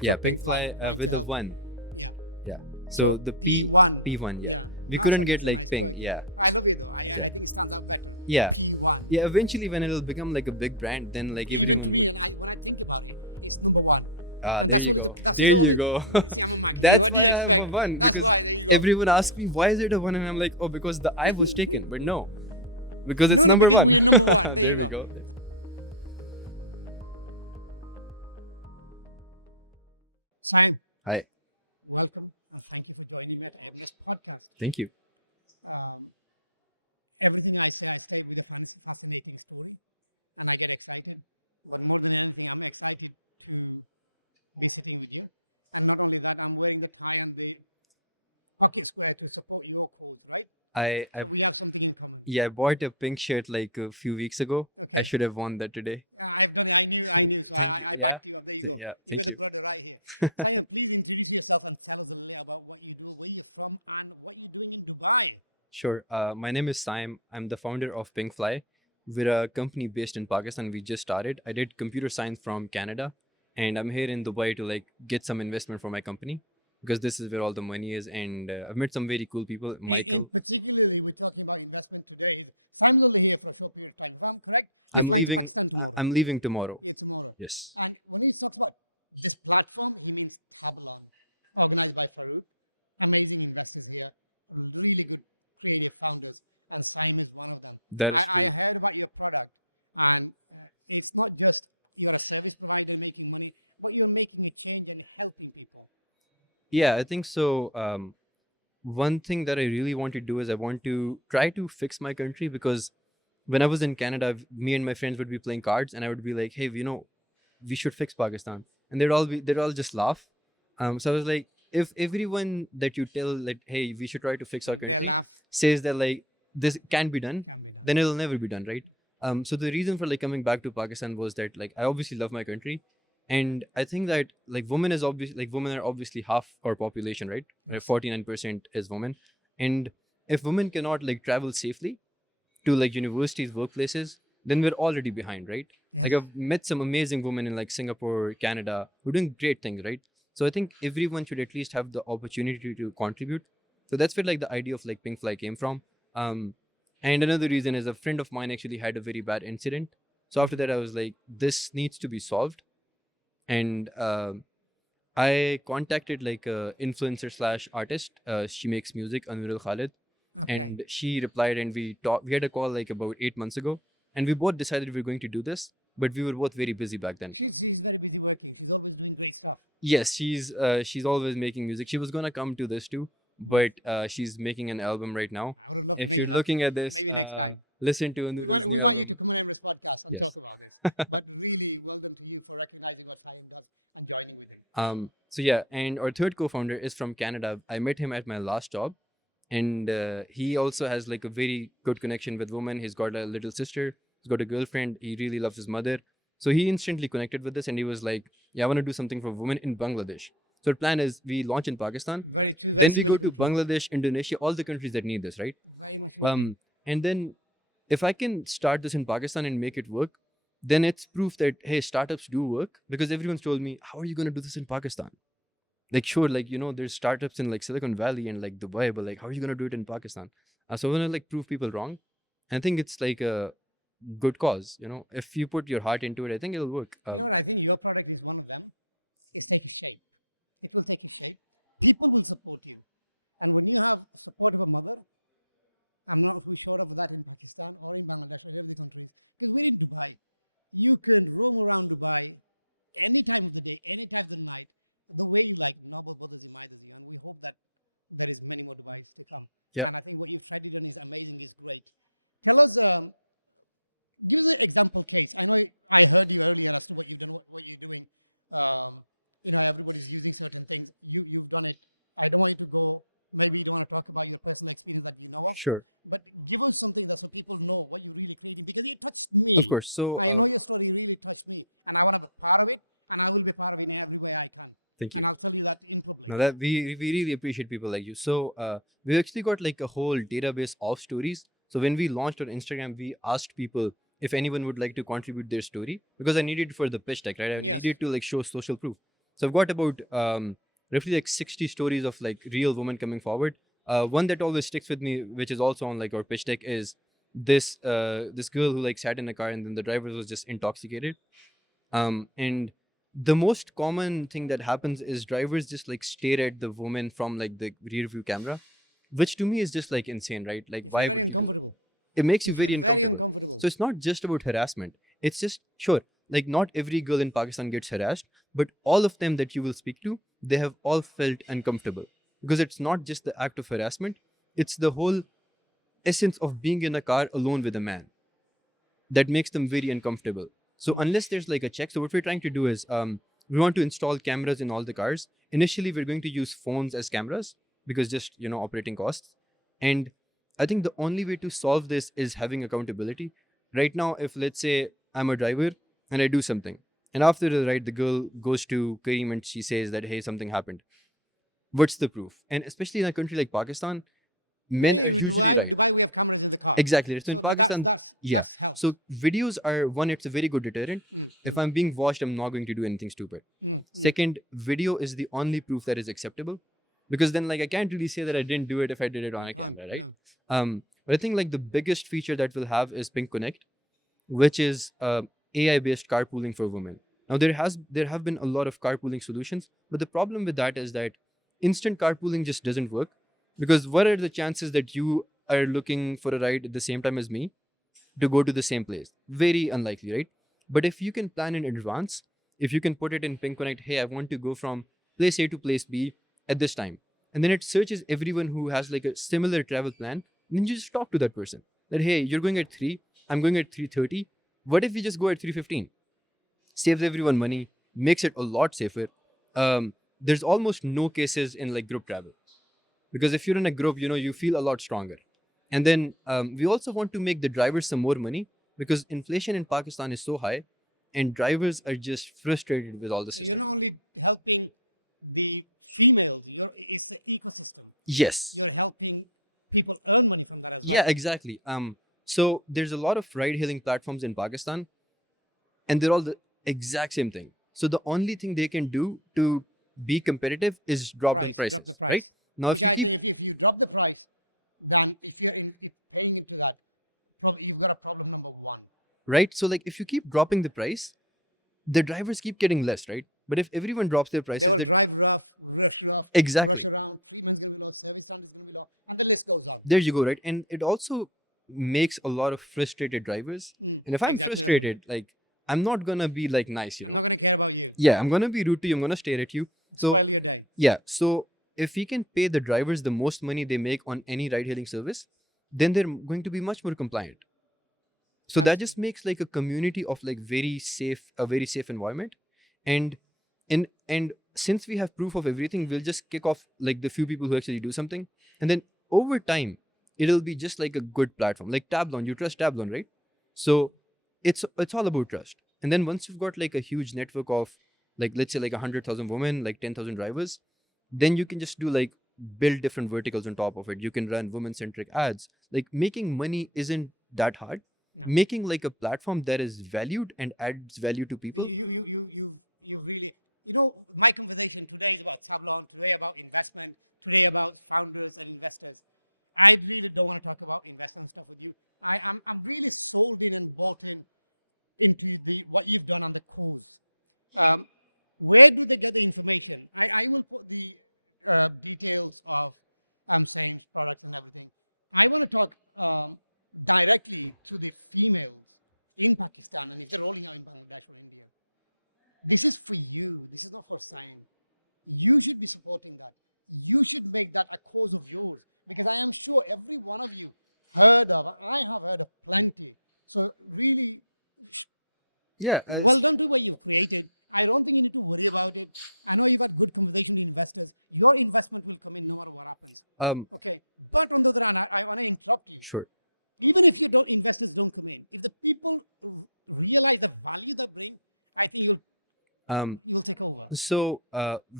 Yeah, PinkFly with the one. Yeah. So the P1. Yeah. We couldn't get like Pink. Yeah. Yeah. Yeah. Yeah. Eventually, when it'll become like a big brand, then like everyone will. Ah, there you go. There you go. That's why I have a one, because everyone asks me why is it a one, and I'm like, oh, because the I was taken. But no, because it's number one. There we go. Hi. Thank you. I yeah, I bought a pink shirt like a few weeks ago. I should have worn that today. Thank you. Yeah. Yeah. Thank you. Sure. My name is Saim. I'm the founder of PinkFly. We're a company based in Pakistan. We just started. I did computer science from Canada, and I'm here in Dubai to like get some investment for my company because this is where all the money is. And I've met some very cool people. Michael, I'm leaving. I'm leaving tomorrow. Yes, that is true. Yeah, I think so. One thing that I really want to do is I want to try to fix my country because when I was in Canada, me and my friends would be playing cards, and I would be like, "Hey, we should fix Pakistan," and they'd all just laugh. So I was like, if everyone that you tell that, "Hey, we should try to fix our country," says that like this can be done, then it'll never be done, right? So the reason for like coming back to Pakistan was that like I obviously love my country, and I think that like women are obviously half our population, right? 49% is women, and if women cannot like travel safely to like universities, workplaces, then we're already behind, right? Like I've met some amazing women in like Singapore, Canada, who are doing great things, right? So I think everyone should at least have the opportunity to contribute. So that's where like the idea of like Pink Fly came from. Um, and another reason is a friend of mine actually had a very bad incident. So after that, I was like, this needs to be solved. And I contacted like a influencer slash artist. She makes music, Anurul Khalid, and she replied, and we talked. We had a call like about 8 months ago, and we both decided we were going to do this, but we were both very busy back then. Yes, she's always making music. She was gonna come to this too, but she's making an album right now. If you're looking at this, listen to Anurul's new album. Yes. So yeah, and our third co-founder is from Canada. I met him at my last job, and he also has like a very good connection with women. He's got a little sister. He's got a girlfriend. He really loves his mother. So he instantly connected with this, and he was like, "Yeah, I want to do something for women in Bangladesh." So the plan is we launch in Pakistan, then we go to Bangladesh, Indonesia, all the countries that need this, right? Um, and then if I can start this in Pakistan and make it work, then it's proof that hey, startups do work because everyone's told me, how are you going to do this in Pakistan? Like sure, like there's startups in like Silicon Valley and like Dubai, but like how are you going to do it in Pakistan? So when I like prove people wrong, I think it's like a good cause. If you put your heart into it, I think it'll work. Yeah. Sure. Of course. So thank you. Now that we really appreciate people like you. So we actually got like a whole database of stories. So when we launched on Instagram, we asked people if anyone would like to contribute their story because I needed for the pitch deck, right? I needed to like show social proof. So I've got about roughly like 60 stories of like real women coming forward. One that always sticks with me, which is also on like our pitch deck, is this girl who like sat in a car and then the driver was just intoxicated. And the most common thing that happens is drivers just like stare at the woman from like the rear view camera, which to me is just like insane, right? Like, why would you do that? It makes you very uncomfortable. So it's not just about harassment. It's just, sure, like not every girl in Pakistan gets harassed, but all of them that you will speak to, they have all felt uncomfortable because it's not just the act of harassment, it's the whole essence of being in a car alone with a man that makes them very uncomfortable. So unless there's like a check, so what we're trying to do is we want to install cameras in all the cars. Initially, we're going to use phones as cameras because just operating costs. And I think the only way to solve this is having accountability. Right now, if let's say I'm a driver and I do something, and after the ride, the girl goes to Kareem and she says that hey, something happened. What's the proof? And especially in a country like Pakistan, men are usually right. Exactly. So in Pakistan, yeah. So videos are one, it's a very good deterrent. If I'm being watched, I'm not going to do anything stupid. Second, video is the only proof that is acceptable. Because then like I can't really say that I didn't do it if I did it on a camera, right? But I think like the biggest feature that we'll have is Pink Connect, which is AI based carpooling for women. Now there have been a lot of carpooling solutions, but the problem with that is that instant carpooling just doesn't work because what are the chances that you are looking for a ride at the same time as me to go to the same place? Very unlikely, right? But if you can plan in advance, if you can put it in Pink Connect, hey, I want to go from place A to place B at this time, and then it searches everyone who has like a similar travel plan, and then you just talk to that person that hey, you're going at 3, I'm going at 3:30. What if we just go at 3:15? Saves everyone money, makes it a lot safer. There's almost no cases in like group travel because if you're in a group, you feel a lot stronger. And then we also want to make the drivers some more money because inflation in Pakistan is so high, and drivers are just frustrated with all the system. Yes. Yeah, exactly. So there's a lot of ride-hailing platforms in Pakistan, and they're all the exact same thing. So the only thing they can do to be competitive is drop down prices, right? Now, if you keep right, so like if you keep dropping the price, the drivers keep getting less, right? But if everyone drops their prices, that exactly there you go, right? And it also makes a lot of frustrated drivers. And if I'm frustrated, like I'm not gonna be like nice. Yeah, I'm gonna be rude to you. I'm gonna stare at you. So yeah, so if we can pay the drivers the most money they make on any ride-hailing service, then they're going to be much more compliant. So that just makes like a community of like very safe environment. And and and since we have proof of everything, we'll just kick off like the few people who actually do something, and then over time it'll be just like a good platform like Tablon. You trust Tablon, right? So it's all about trust. And then once you've got like a huge network of like let's say like 100,000 women, like 10,000 drivers, then you can just do like build different verticals on top of it. You can run women centric ads. Like making money isn't that hard. Making like a platform that is valued and adds value to people. Yeah. Um. Sure. Um. So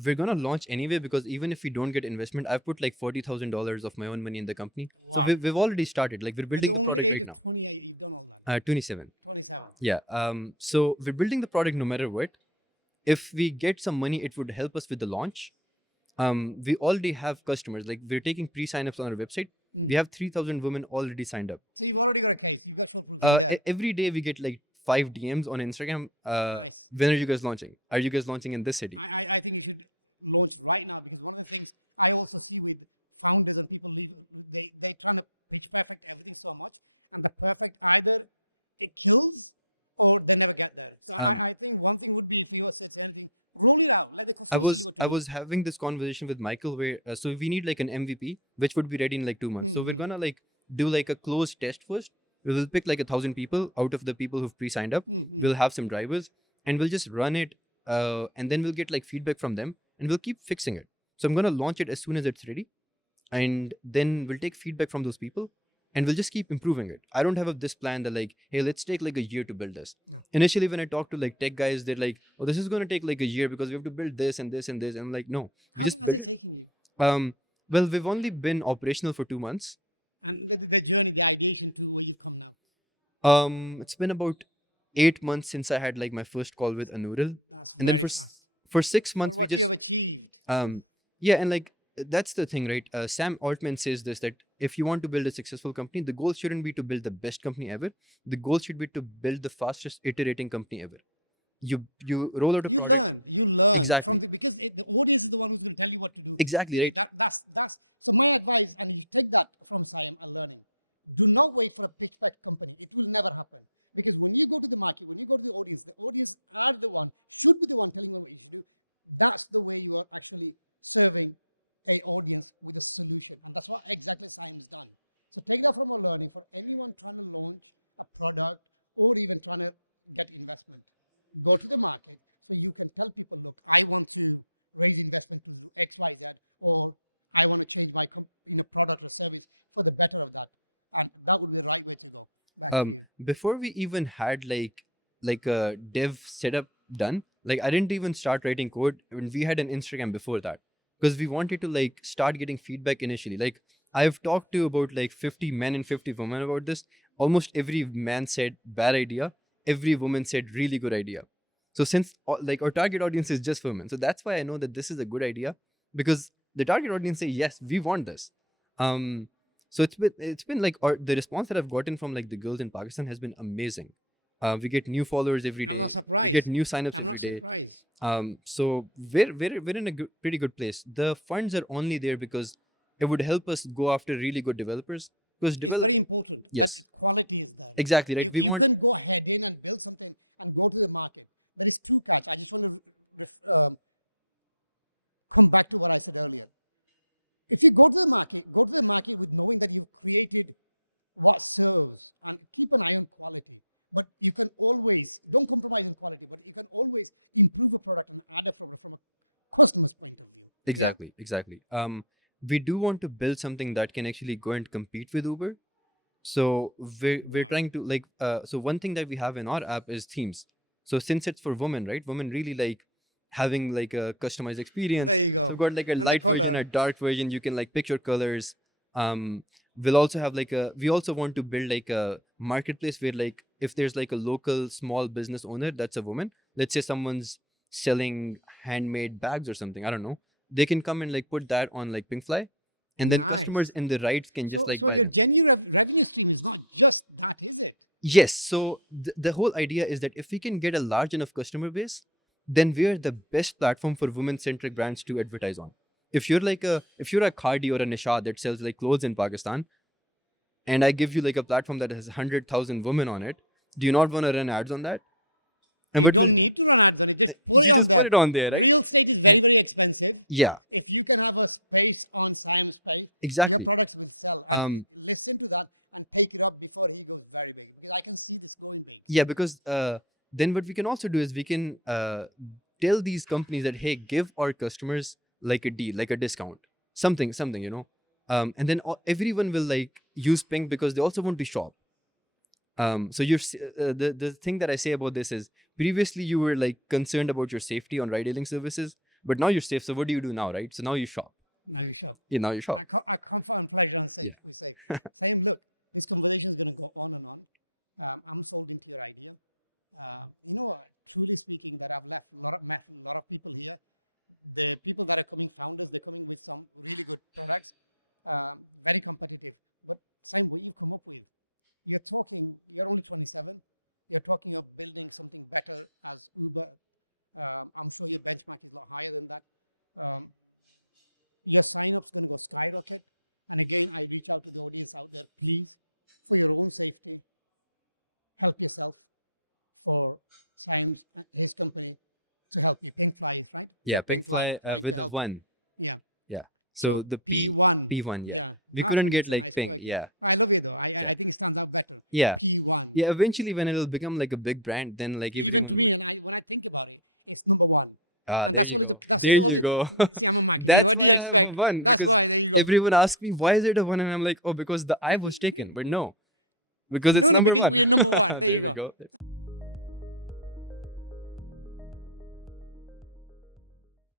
we're gonna launch anyway because even if we don't get investment, I've put like $40,000 of my own money in the company. So we've already started. Like we're building the product right now. 27. Yeah. So we're building the product no matter what. If we get some money, it would help us with the launch. We already have customers. Like, we're taking pre-signups on our website. We have 3,000 women already signed up. Every day we get like 5 DMs on Instagram. When are you guys launching? Are you guys launching in this city? Um, I was having this conversation with Michael where so we need like an MVP which would be ready in like 2 months. So we're gonna like do like a closed test first. We will pick like 1,000 people out of the people who've pre-signed up. We'll have some drivers and we'll just run it, and then we'll get like feedback from them and we'll keep fixing it. So I'm gonna launch it as soon as it's ready, and then we'll take feedback from those people and we'll just keep improving it. I don't have this plan that like, hey, let's take like a year to build this. Initially when I talk to like tech guys, they're like, oh, this is going to take like a year because we have to build this and this and this, and I'm like, no, we just build it. um well, we've only been operational for 2 months. It's been about 8 months since I had like my first call with Anuril, and then for 6 months we just um yeah. And like, that's the thing, right? Sam Altman says this, that if you want to build a successful company, the goal shouldn't be to build the best company ever. The goal should be to build the fastest iterating company ever. You roll out a product. Exactly. Exactly, right. Before we even had like a dev setup done, like I didn't even start writing code when we had an Instagram before that, because we wanted to like start getting feedback initially. Like, I've talked to about like 50 men and 50 women about this. Almost every man said bad idea, every woman said really good idea. So since like our target audience is just women, so that's why I know that this is a good idea, because the target audience say yes, we want this. um so it's been like, or the response that I've gotten from like the girls in Pakistan has been amazing. We get new followers every day. We get new signups every day. So we're in a pretty good place. The funds are only there because it would help us go after really good developers. Because develop, yes, exactly right. We want. Exactly, exactly. We do want to build something that can actually go and compete with Uber. So we're trying to like, so one thing that we have in our app is themes. So since it's for women, right? Women really like having like a customized experience. So we've got like a light version, a dark version. You can like pick your colors. We'll also have like a. We also want to build like a marketplace where like if there's like a local small business owner that's a woman. Let's say someone's selling handmade bags or something. I don't know. They can come and like put that on like PinkFly, and then customers in the rights can just like buy them. Yes. So the whole idea is that if we can get a large enough customer base, then we're the best platform for women-centric brands to advertise on. If you're a Cardi or a Nishad that sells like clothes in Pakistan, and I give you like a platform that has 100,000 women on it, do you not want to run ads on that? And what will you just put it on there, right? And yeah, exactly. Um, yeah, because then what we can also do is we can tell these companies that, hey, give our customers like a deal, like a discount, something, and then everyone will like use Pink because they also want to shop. So the thing that I say about this is, previously you were like concerned about your safety on ride hailing services, but now you're safe. So what do you do now, right? So now you shop. Yeah, now you shop. Yeah. Yeah, PinkFly with a one. Yeah. So the P1, yeah. We couldn't get like pink. Yeah. Yeah. Yeah. Yeah. Eventually, when it'll become like a big brand, then like everyone would. Ah, there you go. There you go. That's why I have a one because everyone asks me why is it a one, and I'm like, oh, because the I was taken. But no, because it's number one. There we go.